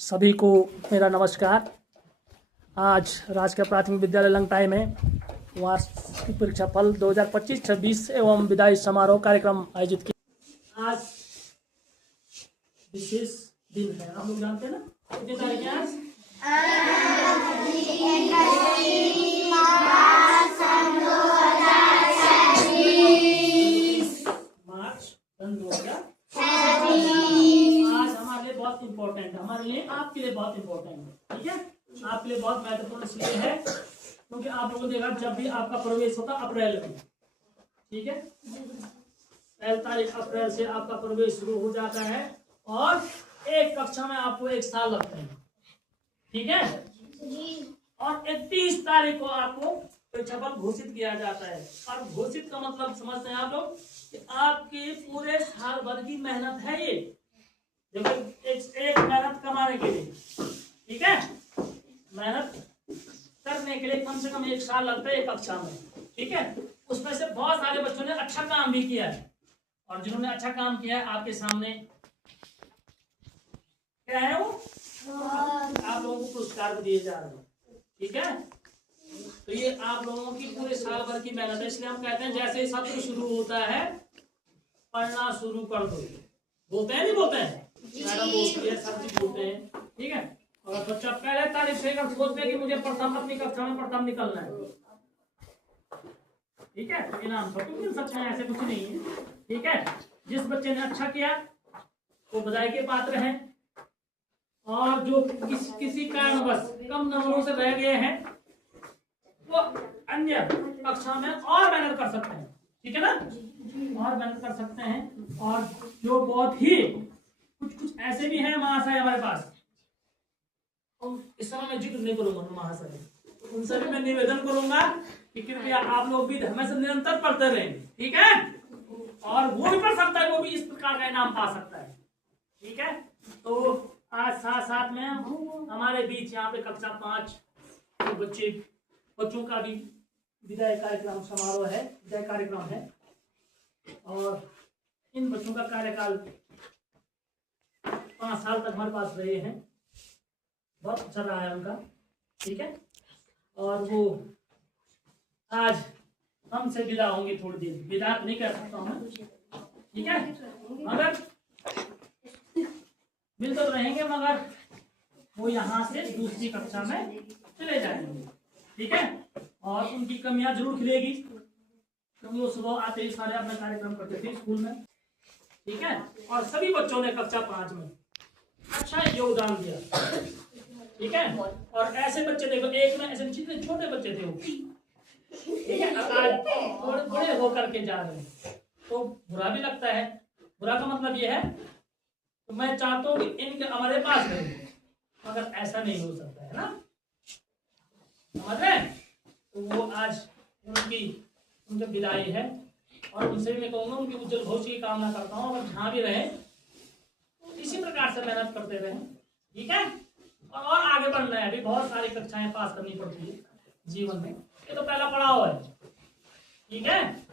सभी को मेरा नमस्कार। आज राजकीय प्राथमिक विद्यालय लंगटाई में वार्षिक परीक्षा फल 2025-26 एवं विदाई समारोह कार्यक्रम आयोजित किया। आज विशेष दिन है, हम लोग जानते हैं ना, कितनी तारीख है आज? मार्च 2026। आज हमारे लिए बहुत इम्पोर्टेंट है, हमारे लिए, आपके लिए बहुत इम्पोर्टेंट है। ठीक है, आपके लिए बहुत महत्वपूर्ण इसलिए है क्योंकि आप लोगों ने देखा जब भी आपका प्रवेश होता अप्रैल में, ठीक है, 1 तारीख अप्रैल से आपका प्रवेश शुरू हो जाता है और एक कक्षा में आपको 1 साल लगता है। ठीक है, और 31 तारीख को आपको परीक्षाफल घोषित किया जाता है। और घोषित का मतलब समझते हैं आप लोग कि आपके पूरे साल भर की मेहनत है ये, देखो एक मेहनत कमाने के लिए, ठीक है, मेहनत करने के लिए कम से कम 1 साल लगता है एक कक्षा में। ठीक है, उसमें से बहुत सारे बच्चों ने अच्छा काम भी किया है और जिन्होंने अच्छा काम किया है आपके सामने क्या है वो, आप लोगों को पुरस्कार भी दिए जा रहे हैं। ठीक है, तो ये आप लोगों की पूरे साल भर की मेहनत है, इसलिए हम कहते हैं जैसे ही सत्र शुरू होता है पढ़ना शुरू कर दो। बोलते हैं नहीं बोलते हैं, मैडम बोलती है, सर जी बोलते हैं। ठीक है, और बच्चा पहले तारीख से सोचते हैं कि मुझे प्रथम, अपनी कक्षा में प्रथम निकलना है। ठीक है, तो इनाम सबको मिल सकते हैं, ऐसे कुछ नहीं है। ठीक है, जिस बच्चे ने अच्छा किया वो बधाई के पात्र हैं और जो किसी कारणवश कम नंबरों से रह गए हैं वो अन्य कक्षा में और मेहनत कर सकते हैं। ठीक है ना, और मेहनत कर सकते हैं। और जो बहुत ही कुछ ऐसे भी हैं महाशय हमारे पास, इस समय मैं जिक्र नहीं करूंगा महाशय, उनसे भी मैं निवेदन करूंगा कि कृपया आप लोग भी हमेशा निरंतर पढ़ते रहें। ठीक है, और वो भी पढ़ सकता है, वो भी इस प्रकार का इनाम पा सकता है। ठीक है, तो आज साथ में हमारे बीच यहाँ पे कक्षा 5 बच्चों का भी विदाई कार्यक्रम समारोह है, विदाई कार्यक्रम है। और इन बच्चों का कार्यकाल 5 साल तक हमारे पास रहे हैं, बहुत अच्छा रहा है उनका। ठीक है, और वो आज हमसे विदा होंगे, थोड़ी देर विदा नहीं कर सकता हूँ। ठीक है, मगर मिल तो रहेंगे, मगर वो यहाँ से दूसरी कक्षा में चले जाएंगे। ठीक है, और उनकी कमियां जरूर खिलेगी क्योंकि वो सुबह आते ही सारे अपना कार्यक्रम करते थे स्कूल में। ठीक है, और सभी बच्चों ने कक्षा 5 में अच्छा योगदान दिया। ठीक है, और ऐसे बच्चे देखो, एक में ऐसे जितने छोटे बच्चे थे वो, ठीक है, आज बड़े होकर के जा रहे हैं, तो बुरा भी लगता है। बुरा का मतलब ये है तो मैं चाहता हूँ कि इनके हमारे पास रहे, मगर ऐसा नहीं हो सकता है ना, समझ रहे? तो वो आज उनकी विदाई है और उनसे भी मैं कहूँगा उनकी उज्जवल भविष्य की कामना करता हूँ। अगर जहाँ भी रहे तो इसी प्रकार से मेहनत करते रहे। ठीक है, और आगे बढ़ना है, अभी बहुत सारी कक्षाएं पास करनी पड़ती है जीवन में, ये तो पहला पड़ाव है। ठीक है,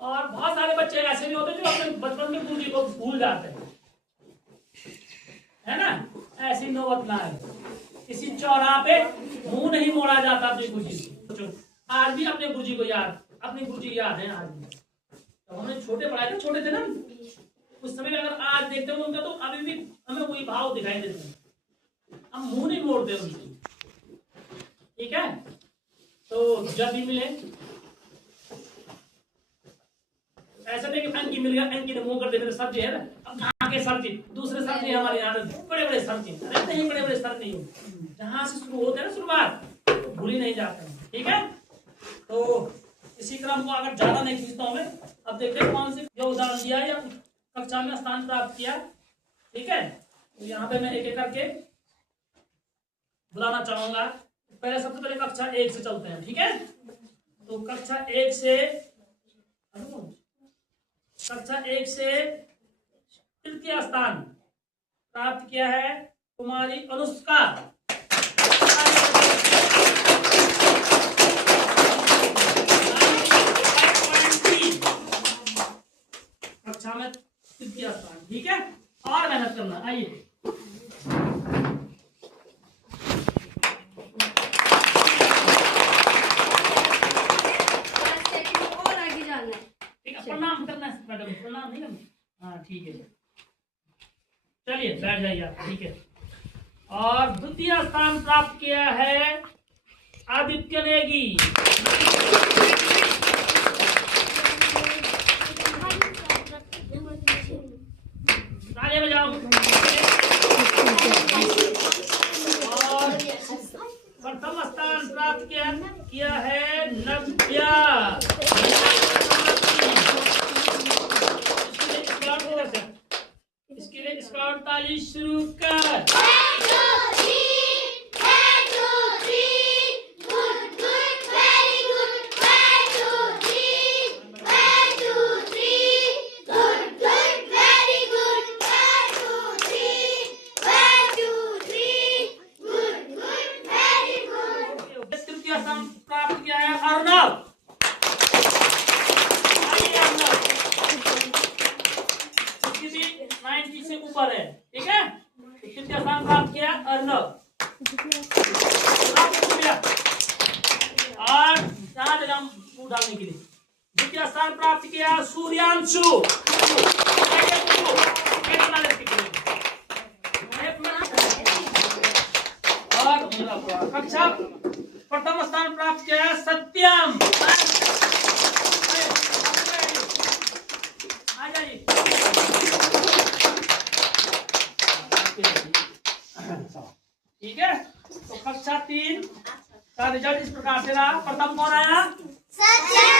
और बहुत सारे बच्चे ऐसे भी होते हैं जो अपने बचपन में गुरु जी को भूल जाते हैं, है ना, ऐसी नौबत ना है। किसी चौराहे पे मुंह नहीं मोड़ा जाता अपने गुरु जी को। आज भी अपने गुरु जी को याद, अपने गुरु जी याद है आज भी। तो हमने छोटे पढ़ाए थे, छोटे थे ना उस समय, अगर आज देखते हो उनका तो अभी भी हमें वही भाव दिखाई देते हैं, हम मुंह नहीं मोड़ते उनकी। ठीक है, तो जब भी मिले ऐसा नहीं कि अंकी मिल गया, अंकी ने मुंह कर देते सर जी है ना, अब कहाँ के सर जी, दूसरे सर जी हमारे यहाँ बड़े बड़े सर जी, अरे नहीं बड़े बड़े सर नहीं हो, जहाँ से शुरू होते हैं ना शुरुआत, तो भूल ही नहीं जाते हैं। ठीक है, तो इसी क्रम को अगर ज्यादा नहीं खींचता हूँ मैं, अब देखते हैं कौन से योगदान दिया या कक्षा में स्थान प्राप्त किया। ठीक है, तो यहाँ पे मैं एक एक करके बुलाना चाहूंगा। पहले सबसे पहले कक्षा 1 से चलते हैं। ठीक है, तो कक्षा 1 से तृतीय स्थान प्राप्त किया है कुमारी अनुष्का। कक्षा में तृतीय स्थान। ठीक है, और मेहनत करना। आइए जाइए आप, ठीक है। और द्वितीय स्थान प्राप्त किया है आदित्य नेगी। तालियां बजाओ। और प्रथम स्थान प्राप्त किया है नव्या। इसके लिए स्काउट ताली शुरू कर। तृतीय स्थान प्राप्त किया है अर्णव। इसकी 90 से ऊपर है, ठीक है। तृतीय स्थान प्राप्त किया अर्णव। और यहाँ फूट डालने के लिए द्वितीय स्थान प्राप्त किया सूर्यांशु। और कक्षा प्रथम स्थान प्राप्त किया सत्यम। आ जाइए। ठीक है, तो कक्षा 3 का रिजल्ट इस प्रकार से रहा। प्रथम कौन आया? सत्यम।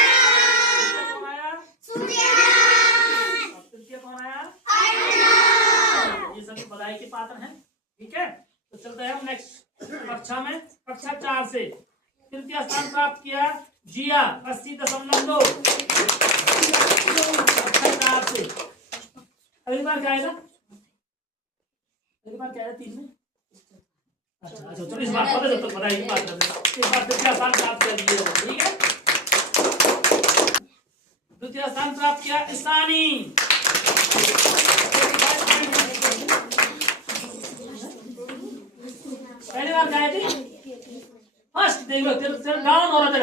कौन आया? सूर्यान। तृतीय कौन आया? अर्णव। ये सभी बधाई के पात्र हैं, ठीक है। तो चलते हैं हम नेक्स्ट कक्षा में। कक्षा 4 से तृतीय स्थान प्राप्त किया जिया 80.2। कक्षा 4 से अगली बार क्या आएगा? अगली बार क्या आएगा? 3 में। अच्छा, चलो इस बार पता जब तक बधाई की बात करते। इस बार तृतीय स्थान प्राप्त कर दिए, ठीक है। द्वितीय स्थान प्राप्त किया ईशानी। पहली बार गए थे फर्स्ट, देख लो तेरे डाउन हो रहा था।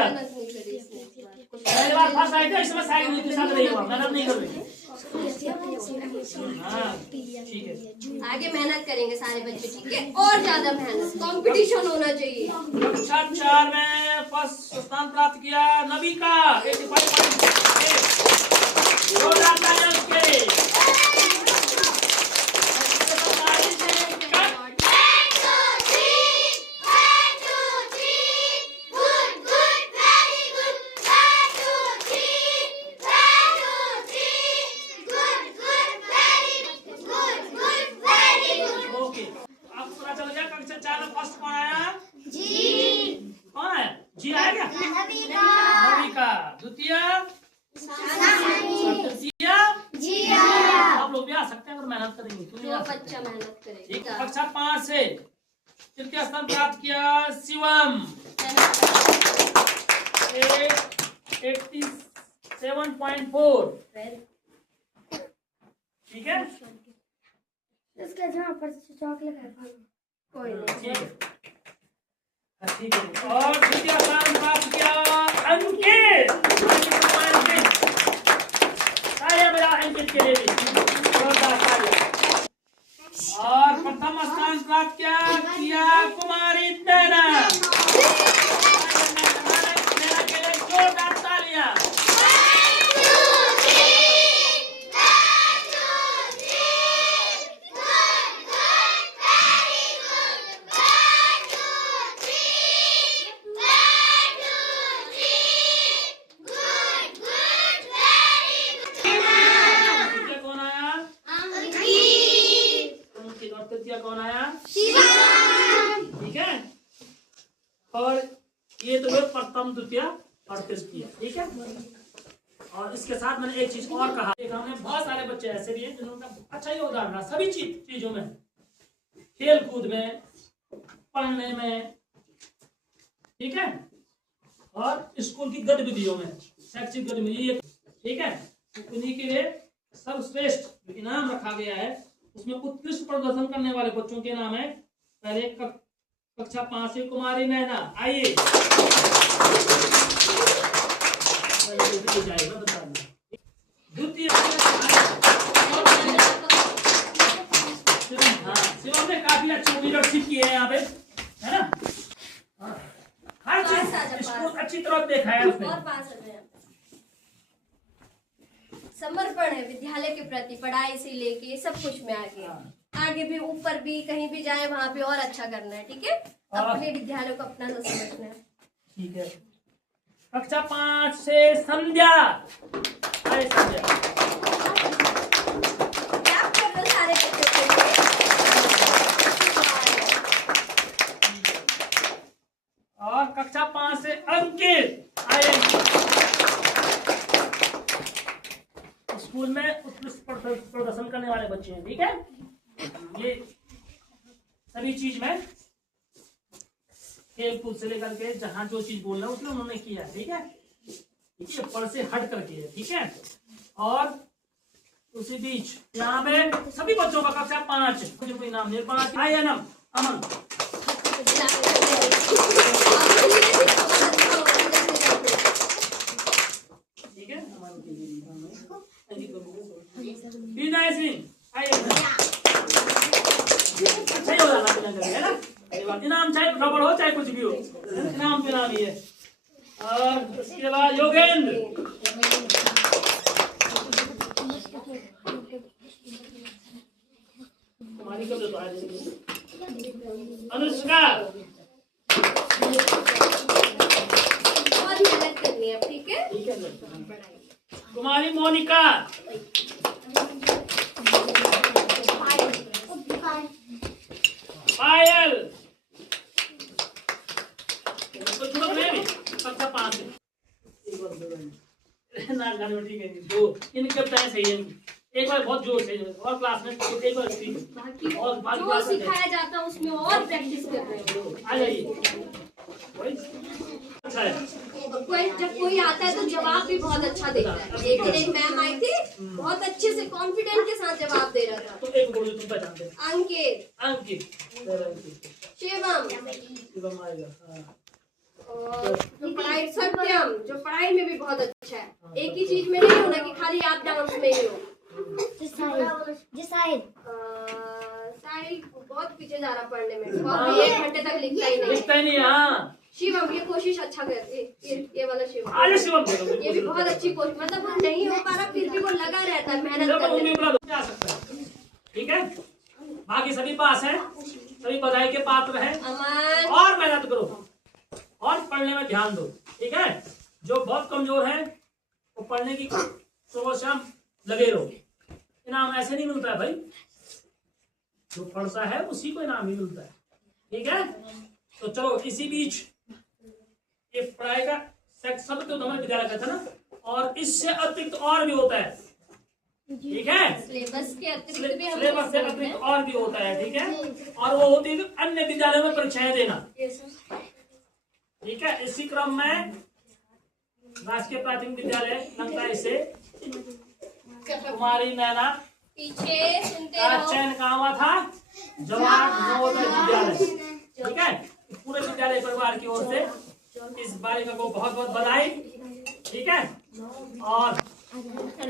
पहली बार फर्स्ट आए थे, इसमें साइड के साथ नहीं हुआ, मेहनत नहीं कर रही। हाँ ठीक है, आगे मेहनत करेंगे सारे बच्चे, ठीक है। और ज्यादा मेहनत, कंपटीशन होना चाहिए। कक्षा 4 में फर्स्ट स्थान प्राप्त किया नविका 85.8। फर्स्ट कौन आया? जी। कौन आया? जी आया क्या? नविका। द्वितीय तृतीय जिया। आप लोग भी आ सकते हैं अगर मेहनत करेंगे। जो बच्चा मेहनत करेगा। कक्षा 5 से तृतीय स्थान प्राप्त किया शिवम 87.4। ठीक है, इसके जहाँ पर चॉकलेट है कोई नहीं, ठीक है। और द्वितीय स्थान प्राप्त किया अंकित। अंकित के लिए भी और प्रथम स्थान प्राप्त किया कुमारी नैना। नैना के लिए जोरदार तालियां। कौन आया? ठीक है। और ये तो प्रथम द्वितीय और तृतीय, ठीक है। और इसके साथ मैंने एक चीज और कहा, हमने बहुत सारे बच्चे ऐसे भी हैं जिन्होंने अच्छा योगदान रहा सभी चीजों में, खेल कूद में, पढ़ने में, ठीक है, और स्कूल की गतिविधियों में, शैक्षिक गतिविधि, ठीक है। उन्हीं के लिए सर्वश्रेष्ठ इनाम रखा गया है। उसमें उत्कृष्ट प्रदर्शन करने वाले बच्चों के नाम है। पहले कक्षा 5 से कुमारी नैना, आइए। द्वितीय शिवम ने काफी अच्छी लीडरशिप की है यहाँ पे, है ना। हर चीज स्कूल अच्छी तरह देखा है उसने। और पास है समर्पण है विद्यालय के प्रति, पढ़ाई से लेके सब कुछ में आगे भी, ऊपर भी, कहीं भी जाए वहाँ पे और अच्छा करना है, ठीक है। अपने विद्यालय को अपना सा समझना है, ठीक है। कक्षा 5 से संध्या। अरे संध्या क्या कर रहे सारे बच्चों के लिए। और कक्षा 5 से अंकित आए। स्कूल में उत्कृष्ट प्रदर्शन करने वाले बच्चे हैं, ठीक है। ये सभी चीज में खेल कूद से लेकर के जहां जो चीज बोलना है उसमें उन्होंने किया है, ठीक है। ठीक है, पढ़ से हट करके है, ठीक है। और उसी बीच यहाँ पे सभी बच्चों का कक्षा 5 कोई नाम नहीं, 5 आयनम अमन, ठीक है। विनय सिंह आइए, अच्छा ही हो जाना है ना। इनाम चाहे रबड़ हो चाहे कुछ भी हो, इनाम के नाम ही है। और उसके बाद योगेंद्र, अनुष्का, बहुत मेहनत करनी है, ठीक है। कुमारी मोनिका, पायल, कक्षा 5 ना गाने ठीक है। दो इनके बताए सही है, एक बार बहुत जोर से और क्लास में एक बार बाकी और बाकी जो क्लास में सिखाया जाता है उसमें और प्रैक्टिस कर रहे हो। आ जाइए। अच्छा है, जब कोई आता है तो जवाब भी बहुत अच्छा देता है। एक दिन एक मैम आई थी, बहुत अच्छे से कॉन्फिडेंस के साथ जवाब दे रहा था। तो एक बोलो तुम पहचानते हैं। अंकित, अंकित, शिवम आएगा। हाँ। और जो पढ़ाई, सत्यम जो पढ़ाई में भी बहुत अच्छा है। एक ही चीज में नहीं होना कि खाली आप डांस में ही हो। साहिल बहुत पीछे जा रहा पढ़ने में, बहुत 1 घंटे तक लिखता ही नहीं। हाँ शिवम ये कोशिश अच्छा करती, ये वाला शिवम, शिवम ये भी बहुत अच्छी कोशिश, मतलब वो नहीं हो पा रहा फिर भी वो लगा रहता है मेहनत करने। ठीक है, बाकी सभी पास है, सभी बधाई के पात्र हैं। अमन और मेहनत करो और पढ़ने में ध्यान दो, ठीक है। जो बहुत कमजोर है वो पढ़ने की सुबह शाम लगे रहो। इनाम ऐसे नहीं मिलता है भाई, जो पढ़ता है उसी को इनाम ही मिलता है, ठीक है। तो चलो इसी बीच ये पढ़ाई का सब तो हमारे विद्यालय का था ना, और इससे अतिरिक्त और भी होता है, ठीक है। सिलेबस के अतिरिक्त भी सिलेबस से अतिरिक्त और भी होता है, ठीक है। और वो होती है अन्य विद्यालयों में परीक्षाएं देना, ठीक है। इसी क्रम में राजकीय प्राथमिक विद्यालय लंकाई से कुमारी नैना पीछे सुनते का रहो। चयन कहा हुआ था, जवाहर नवोदय विद्यालय, ठीक है। पूरे विद्यालय परिवार की ओर से इस बालिका को बहुत बहुत बधाई, ठीक है। और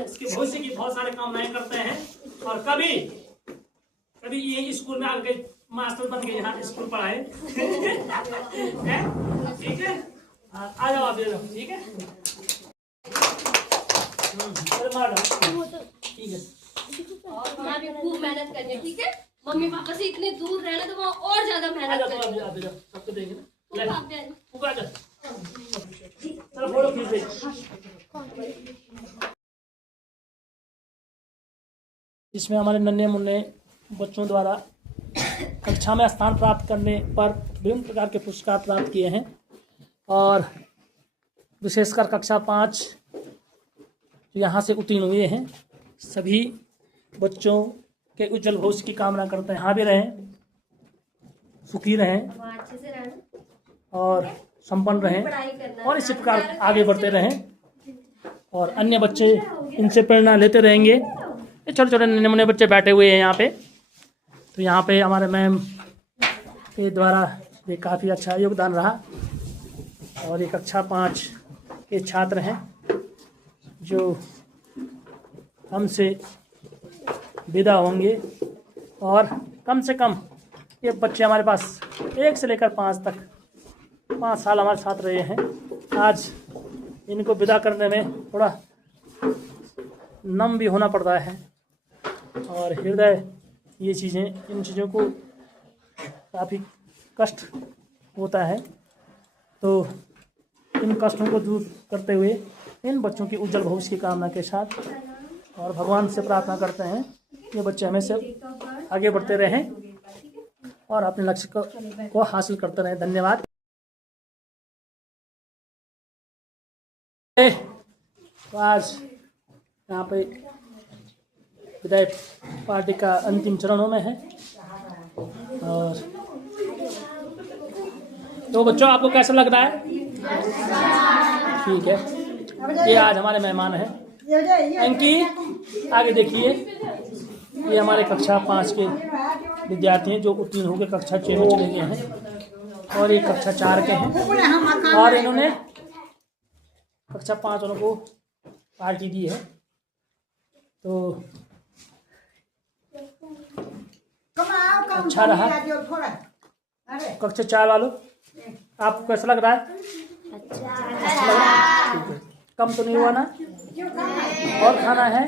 इसके भविष्य की बहुत सारे कामनाएं करते हैं, और कभी कभी ये स्कूल में आके मास्टर बन के यहाँ स्कूल पढ़ाए, ठीक है। आ जाओ आप, ठीक है। ठीक है, और वहाँ भी खूब मेहनत करनी है, ठीक है। मम्मी पापा से इतने दूर रहना तो वहाँ और ज्यादा मेहनत करनी है। सबको देंगे ना, इसमें हमारे नन्हे मुन्ने बच्चों द्वारा कक्षा में स्थान प्राप्त करने पर विभिन्न प्रकार के पुरस्कार प्राप्त किए हैं, और विशेषकर कक्षा 5 यहाँ से उत्तीर्ण हुए हैं। सभी बच्चों के उज्जवल भविष्य की कामना करते हैं, यहाँ भी रहें, सुखी रहें अच्छे से रहना और संपन्न रहें, पढ़ाई करना, और इसी प्रकार आगे बढ़ते रहें, और अन्य बच्चे इनसे प्रेरणा लेते रहेंगे। ये छोटे छोटे नन्हे मुन्ने बच्चे बैठे हुए हैं यहाँ पे, तो यहाँ पे हमारे मैम के द्वारा ये काफ़ी अच्छा योगदान रहा, और ये कक्षा 5 के छात्र हैं जो हमसे विदा होंगे, और कम से कम ये बच्चे हमारे पास 1 से लेकर 5 तक 5 साल हमारे साथ रहे हैं। आज इनको विदा करने में थोड़ा नम भी होना पड़ता है और हृदय ये चीज़ें, इन चीज़ों को काफ़ी कष्ट होता है। तो इन कष्टों को दूर करते हुए इन बच्चों की उज्जवल भविष्य की कामना के साथ और भगवान से प्रार्थना करते हैं ये बच्चे हमेशा आगे बढ़ते रहें और अपने लक्ष्य को हासिल करते रहें। धन्यवाद। तो आज यहाँ पे विदाई पार्टी का अंतिम चरणों में है। और तो बच्चों आपको कैसा लग रहा है? ठीक है, ये आज हमारे मेहमान हैं। अंकी आगे देखिए, ये हमारे कक्षा 5 के विद्यार्थी हैं जो उत्तीर्ण होकर कक्षा 6 में चले गए हैं और ये कक्षा 4 के हैं और इन्होंने कक्षा 5 वालों को पार्टी दी है। तो अच्छा रहा। कक्षा 4 वालों आपको कैसा लग रहा है? अच्छा लग रहा है? ठीक है, कम तो नहीं हुआ ना? और खाना है?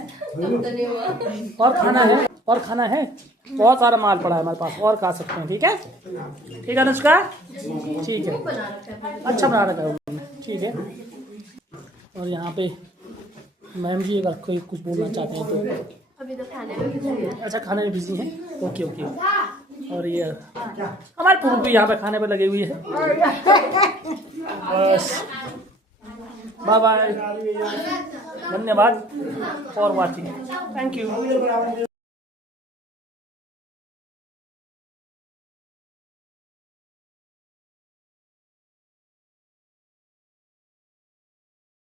और खाना है? और खाना है? बहुत सारा माल पड़ा है हमारे पास, और खा सकते हैं। ठीक है, ठीक है अनुष्का, ठीक है, अच्छा बना रखा है उन्होंने। ठीक है, और यहाँ पे मैम जी अगर कोई कुछ बोलना चाहते हैं तो। अभी तो खाने में बिजी है। अच्छा, खाने में बिजी हैं, ओके ओके। और ये हमारे पुरुष भी यहाँ पे खाने पे लगे हुए हैं। बस, बाय बाय, धन्यवाद फॉर वॉचिंग, थैंक यू।